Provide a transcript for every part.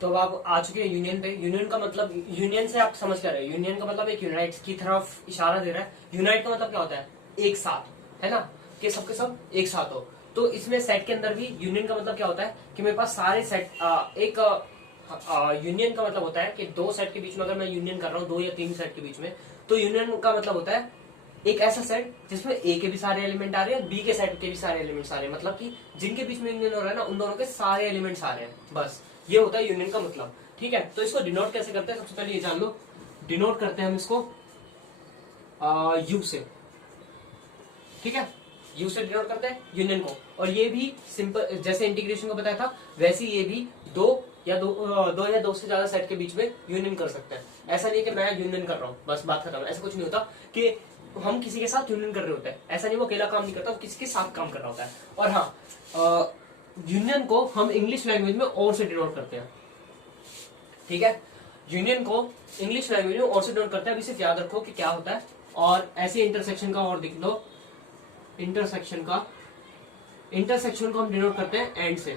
तो अब आप आ चुके हैं यूनियन पे। यूनियन का मतलब, यूनियन से आप समझ कर रहे हैं, यूनियन का मतलब एक यूनाइट की तरफ इशारा दे रहा है। यूनाइट का मतलब क्या होता है? एक साथ, है ना, कि सबके सब एक साथ हो। तो इसमें सेट के अंदर भी यूनियन का मतलब क्या होता है कि मेरे पास सारे सेट, एक यूनियन का मतलब होता है कि दो सेट के बीच में अगर मैं यूनियन कर रहा हूँ, दो या तीन सेट के बीच में, तो यूनियन का मतलब होता है एक ऐसा सेट जिसमें ए के भी सारे एलिमेंट आ रहे हैं, बी के सेट के भी सारे एलिमेंट्स आ रहे हैं, मतलब कि जिनके बीच में यूनियन हो रहा है ना, उन दोनों के सारे एलिमेंट्स आ रहे हैं। बस ये होता है यूनियन का मतलब। ठीक है, तो इसको डिनोट कैसे करते हैं, सबसे पहले ये जान लो। डिनोट करते हैं हम इसको यू से। ठीक है, यू से डिनोट करते हैं यूनियन को। और ये भी सिंपल, जैसे इंटीग्रेशन को बताया था, वैसे ये भी दो या दो से ज्यादा सेट के बीच में यूनियन कर सकते हैं। ऐसा नहीं कि मैं यूनियन कर रहा हूं बस बात खत्म, ऐसा कुछ नहीं होता कि हम किसी के साथ यूनियन कर रहे होते हैं। ऐसा नहीं, वो अकेला काम नहीं करता, वो किसी के साथ काम कर रहा होता है। और हाँ, यूनियन को हम इंग्लिश लैंग्वेज में और से डिनोट करते हैं। ठीक है, यूनियन को इंग्लिश लैंग्वेज में और से डिनोट करते हैं। अभी सिर्फ याद रखो कि क्या होता है। और ऐसे इंटरसेक्शन का और दिख लो, इंटरसेक्शन को हम डिनोट करते हैं एंड से।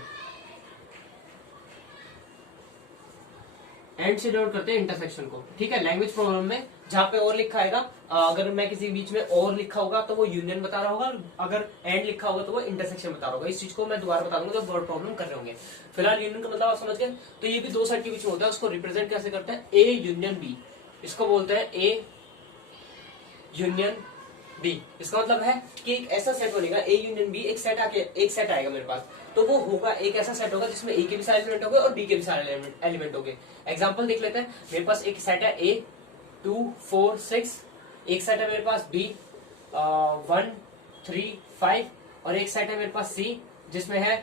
एंड से डिनोट करते हैं इंटरसेक्शन को। ठीक है, लैंग्वेज प्रोग्राम में जहां पे और लिखा आएगा, अगर मैं किसी बीच में और लिखा होगा तो वो यूनियन बता रहा होगा, अगर एंड लिखा होगा तो वो इंटरसेक्शन बता रहा होगा। इस चीज को मैं दोबारा बता दूंगा जब वर्ड प्रॉब्लम कर रहे होंगे। फिलहाल यूनियन का मतलब आप समझ गए। तो ये भी दो साइड के बीच में होता है, उसको रिप्रेजेंट कैसे करते हैं? ए यूनियन बी, इसको बोलते हैं ए यूनियन बी। इसका मतलब है कि एक ऐसा सेट बनेगा, ए यूनियन बी, एक सेट आएगा मेरे पास, तो वो होगा एक ऐसा सेट होगा जिसमें ए के भी सारे एलिमेंट होंगे और बी के भी सारे एलिमेंट होंगे। एग्जांपल देख लेते हैं। मेरे पास एक सेट है ए 2 4 6, एक सेट है मेरे पास बी 1 3 5, और एक सेट है मेरे पास सी जिसमें है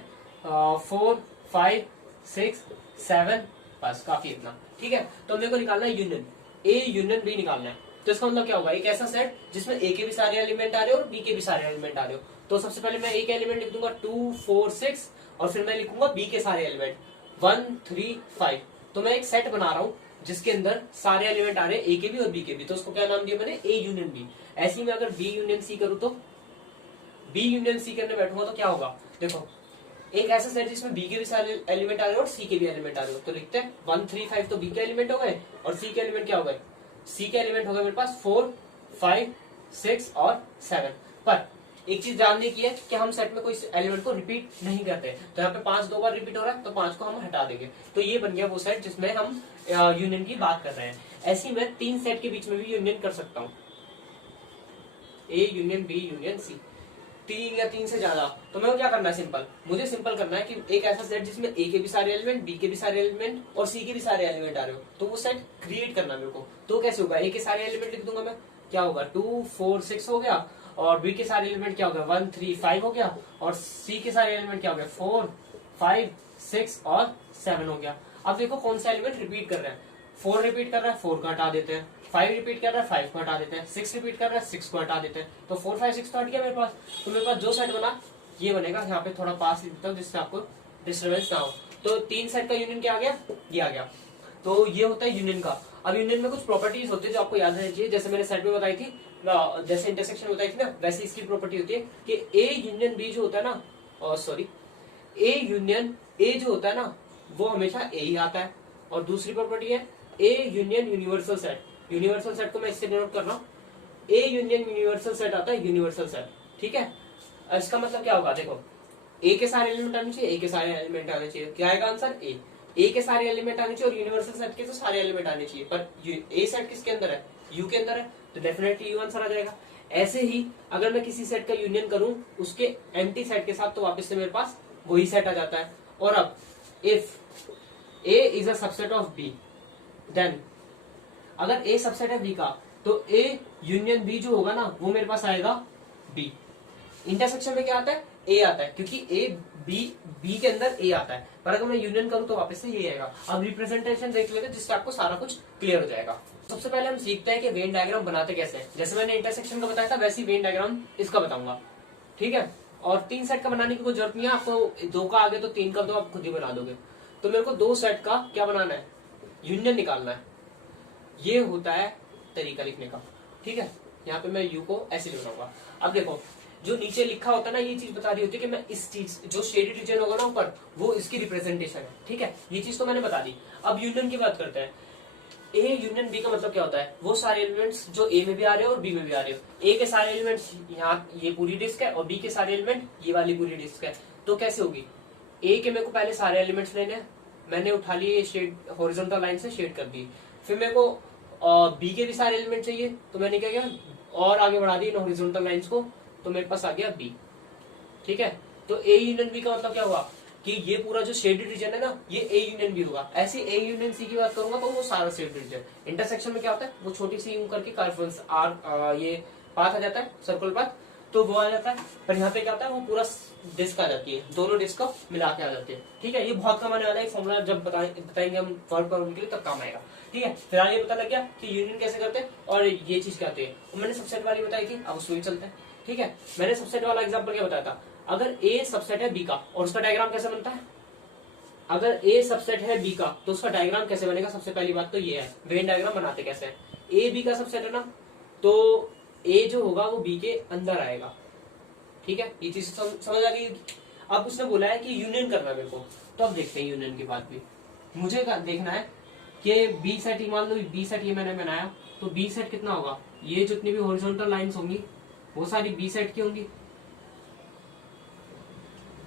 4 5 6 7। बस काफी इतना। ठीक है, तो मेरे को निकालना है यूनियन, ए यूनियन बी निकालना है। तो इसका मतलब क्या होगा? एक ऐसा सेट जिसमें ए के भी सारे एलिमेंट आ रहे हो और बी के भी सारे एलिमेंट आ रहे हो। तो सबसे पहले मैं ए का एलिमेंट लिख दूंगा 2 4 6, और फिर मैं लिखूंगा बी के सारे एलिमेंट 1 3 5। तो मैं एक सेट बना रहा हूं जिसके अंदर सारे एलिमेंट आ रहे हैं, ए के भी और बी के भी। तो उसको क्या नाम दिया मैंने? A union B. ऐसे ही मैं अगर बी यूनियन सी करूं, तो बी यूनियन सी करने बैठूंगा तो क्या होगा? देखो, एक ऐसा सेट जिसमें बी के भी सारे एलिमेंट आ रहे हो और सी के भी एलिमेंट आ रहे हो, तो लिखते हैं 1 3 5, तो बी के एलिमेंट हो गए, और सी के एलिमेंट क्या हो गए? सी के एलिमेंट हो गए मेरे पास 4 5 6 और 7। पर एक चीज जानने की है कि हम सेट में कोई एलिमेंट को रिपीट नहीं करते। तो यहाँ पे 5 दो बार रिपीट हो रहा है, तो 5 को हम हटा देंगे। तो ये बन गया वो सेट जिसमें हम यूनियन की बात कर रहे हैं। ऐसी मैं 3 सेट के बीच में भी यूनियन कर सकता हूँ, A union B union C, 3 या 3 से ज्यादा। तो मेरे को क्या करना है? सिंपल, मुझे सिंपल करना है कि एक ऐसा सेट जिसमें ए के भी सारे एलिमेंट, बी के भी सारे एलिमेंट और सी के भी सारे एलिमेंट आ रहे हो, तो वो सेट क्रिएट करना है मेरे को। तो कैसे होगा? ए के सारे एलिमेंट लिख दूंगा मैं, क्या होगा? 2 4 6 हो गया, और बी के सारे एलिमेंट क्या हो गया? 1 3 5 हो गया, और सी के सारे एलिमेंट क्या हो गया? 4 5 6 और 7 हो गया। अब देखो कौन सा एलिमेंट रिपीट कर रहा है। 4 रिपीट कर रहा है, 4 को हटा देते हैं। 5 रिपीट कर रहा है, 5 को हटा देते हैं। 6 रिपीट कर रहा है, 6 को हटा देते हैं। तो 4 5 6 तो हट गया मेरे पास। तो मेरे पास जो सेट बना ये बनेगा। यहाँ पे थोड़ा पास लिख देता हूँ जिससे आपको डिस्टर्बेंस ना हो। तो 3 सेट का यूनियन क्या आ गया? ये आ गया। तो ये होता है यूनियन का। अब यूनियन में कुछ प्रॉपर्टीज होती है जो आपको याद रहनी चाहिए। जैसे मैंने सेट में बताई थी, जैसे इंटरसेक्शन बताई थी ना, वैसे इसकी प्रॉपर्टी होती है कि ए यूनियन बी जो होता है ना, सॉरी, ए यूनियन ए जो होता है ना, वो हमेशा ए ही आता है। और दूसरी प्रॉपर्टी है A union universal set. Universal set को मैं इससे डिनोट कर रहा हूँ, ए यूनियन यूनिवर्सल सेट आता है, यूनिवर्सल सेट। ठीक है, इसका मतलब क्या होगा? देखो, ए के सारे एलिमेंट आने चाहिए, ए के सारे एलिमेंट आने चाहिए। क्या आएगा आंसर? ए के सारे एलिमेंट आने चाहिए और यूनिवर्सल सेट के तो सारे एलिमेंट आने चाहिए। पर ए सेट किसके अंदर है? यू के अंदर है, तो डेफिनेटली यू आंसर आ जाएगा। ऐसे ही अगर मैं किसी सेट का यूनियन करूं उसके एम्प्टी सेट के साथ, तो वापस से मेरे पास वही सेट आ जाता है। और अब if A is a subset of B, then अगर ए सबसेट है बी का, तो ए यूनियन बी जो होगा ना, वो मेरे पास आएगा बी। इंटरसेक्शन में क्या आता है? ए आता है, क्योंकि ए बी के अंदर ए आता है। पर अगर मैं यूनियन करूं तो वापस से ये आएगा। अब रिप्रेजेंटेशन देख लेते हैं जिससे आपको सारा कुछ क्लियर हो जाएगा। सबसे पहले हम सीखते हैं कि वेन डायग्राम बनाते कैसे हैं। जैसे मैंने इंटरसेक्शन का बताया था, वैसे ही वेन डायग्राम इसका बताऊंगा। ठीक है, और 3 सेट का बनाने की कोई जरूरत नहीं है आपको। 2 का आगे तो 3 का तो आप खुद ही बना दोगे। तो मेरे को 2 सेट का क्या बनाना है? यूनियन निकालना है। ये होता है तरीका लिखने का। ठीक है, यहाँ पे मैं यू को ऐसे लिख रहा हूँ। अब देखो, जो नीचे लिखा होता है ना, ये चीज बता रही होती है कि मैं इस चीज, जो शेडेड रीजन होगा ना ऊपर, वो इसकी रिप्रेजेंटेशन है। ठीक है, ये चीज तो मैंने बता दी। अब यूनियन की बात करते हैं। ए यूनियन बी का मतलब क्या होता है? वो सारे एलिमेंट्स जो ए में भी आ रहे हो और बी में भी आ रहे हो। ए के सारे एलिमेंट्स यहाँ ये पूरी डिस्क है और बी के सारे एलिमेंट ये वाली पूरी डिस्क है। तो कैसे होगी? ए के मेरे को पहले सारे एलिमेंट्स लेने हैं, मैंने उठा लिए शेड, हॉरिजॉन्टल लाइन से शेड कर दी। फिर मेरे को बी के भी सारे एलिमेंट चाहिए, तो मैंने क्या किया, और आगे बढ़ा दी इन हॉरिजॉन्टल लाइंस को, तो मेरे पास आ गया बी। ठीक है, तो ए यूनियन बी का मतलब क्या हुआ कि ये पूरा जो शेडेड रीजन है ना, ये ए यूनियन बी होगा। ऐसे ए यूनियन सी की बात करूंगा तो वो सारा शेडेड रीजन। इंटरसेक्शन में क्या होता है, वो छोटी सी यूं करके कर्व आर ये पाथ आ जाता है, सर्कल पाथ, तो वो आ जाता है। पर यहाँ पे क्या होता है, वो पूरा डिस्क आ जाती है, दोनों डिस्क को मिला के आ जाती है। ठीक है, ये बहुत कम आने वाला है फॉर्मूला, जब बताएंगे हम वर्ड प्रॉब्लम के लिए तब काम आएगा। ठीक है, फिलहाल ये पता लग गया कि यूनियन कैसे करते हैं और ये चीज क्या होती है। मैंने सबसेट वाली बताई थी, अब उसमें चलते हैं। ठीक है, मैंने सबसेट वाला एग्जाम्पल क्या बताया था, अगर ए सबसेट है बी का, और उसका डायग्राम कैसे बनता है, अगर ए सबसेट है बी का तो उसका डायग्राम कैसे बनेगा? सबसे पहली बात तो ये है, वेन डायग्राम बनाते कैसे हैं। ए बी का सबसेट है ना, तो ए जो होगा वो बी के अंदर आएगा। ठीक है, ये चीज समझ आ गई। अब उसने बोला है कि यूनियन करना है मेरे को, तो अब देखते हैं यूनियन की बात भी। मुझे देखना है कि बी सेट ही, मान लो बी सेट ये मैंने बनाया, तो बी सेट कितना होगा, ये जितनी भी हॉरिजॉन्टल लाइंस होंगी वो सारी बी सेट की होंगी।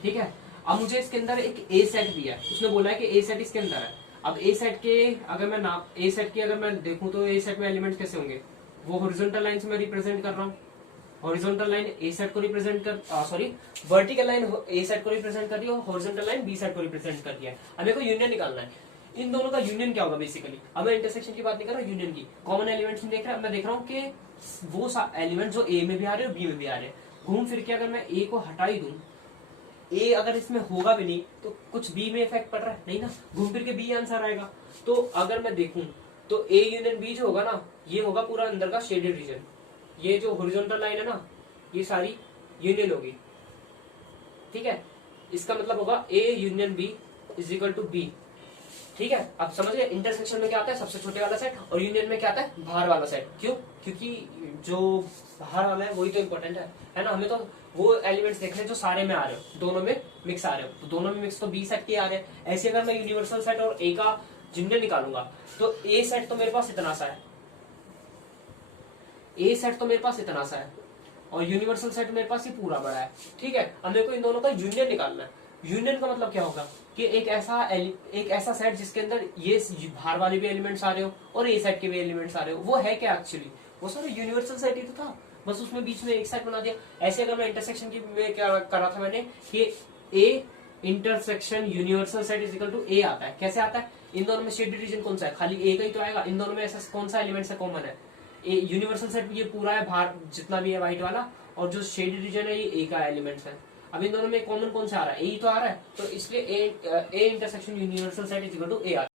ठीक है, अब मुझे इसके अंदर एक ए सेट दिया है, उसने बोला है कि ए सेट इसके अंदर है। अब ए सेट के अगर मैं नाम, ए सेट की अगर मैं देखूं तो ए सेट में एलिमेंट कैसे होंगे, वो हॉरिजॉन्टल लाइन से मैं रिप्रेजेंट कर रहा हूँ। हॉरिजॉन्टल लाइन ए सेट को रिप्रेजेंट कर, सॉरी वर्टिकल लाइन ए सेट को रिप्रेजेंट कर रही है और हॉरिजॉन्टल लाइन बी सेट को रिप्रेजेंट कर दिया है। अब मेरे को यूनियन निकालना है, इन दोनों का यूनियन क्या होगा बेसिकली। अब मैं इंटरसेक्शन की बात नहीं कर रहा, यूनियन की। कॉमन एलिमेंट्स में देख रहा, मैं देख रहा हूँ कि वो एलिमेंट जो ए में भी आ रहे हैं और बी में भी आ रहे हैं, घूम फिर के अगर मैं ए को हटा ही दूं, ए अगर इसमें होगा भी नहीं तो कुछ बी में इफेक्ट पड़ रहा है नहीं ना, घूम फिर के बी आंसर आएगा। तो अगर मैं देखूं तो ए यूनियन बी जो होगा ना, ये होगा पूरा अंदर का शेडेड रीजन। ये जो हॉरिजॉन्टल लाइन है ना, ये सारी यूनियन होगी। ठीक है, इसका मतलब होगा A union B is equal to B. ठीक है, अब समझ गए इंटरसेक्शन में क्या आता है, सबसे छोटे वाला सेट, और यूनियन में क्या आता है, बाहर वाला सेट। क्यों? क्योंकि जो बाहर वाला है वही तो इंपॉर्टेंट है ना। हमें तो वो एलिमेंट्स देखने हैं जो सारे में आ रहे हो, दोनों में मिक्स आ रहे हो, तो दोनों में मिक्स तो बी सेट के आ रहे हैं। ऐसे अगर मैं यूनिवर्सल सेट और ए का यूनियन निकालूंगा तो ए सेट तो मेरे पास इतना सा है, ए सेट तो मेरे पास इतना सा है, और यूनिवर्सल सेट मेरे पास ये पूरा बड़ा है। ठीक है, अब मेरे को इन दोनों का यूनियन निकालना है। यूनियन का मतलब क्या होगा कि एक ऐसा सेट जिसके अंदर ये बाहर वाले भी एलिमेंट्स आ रहे हो और ए सेट के भी एलिमेंट्स आ रहे हो। वो है क्या एक्चुअली, वो सारा यूनिवर्सल सेट ही तो था, बस उसमें बीच में एक सेट बना दिया। ऐसे अगर मैं इंटरसेक्शन की में क्या करा था मैंने कि A intersection universal set is equal to A आता है। कैसे आता है? इन दोनों में शेडेड रीजन कौन सा है, खाली ए का ही तो आएगा। इन दोनों में ऐसा कौन सा एलिमेंट है कॉमन है, यूनिवर्सल सेट ये पूरा है, बाहर जितना भी है व्हाइट वाला, और जो शेडेड रीजन है ये ए का एलिमेंट्स है। अब इन दोनों में कॉमन कौन सा आ रहा है, ए ही तो आ रहा है, तो इसलिए A intersection universal set is equal to A आता है।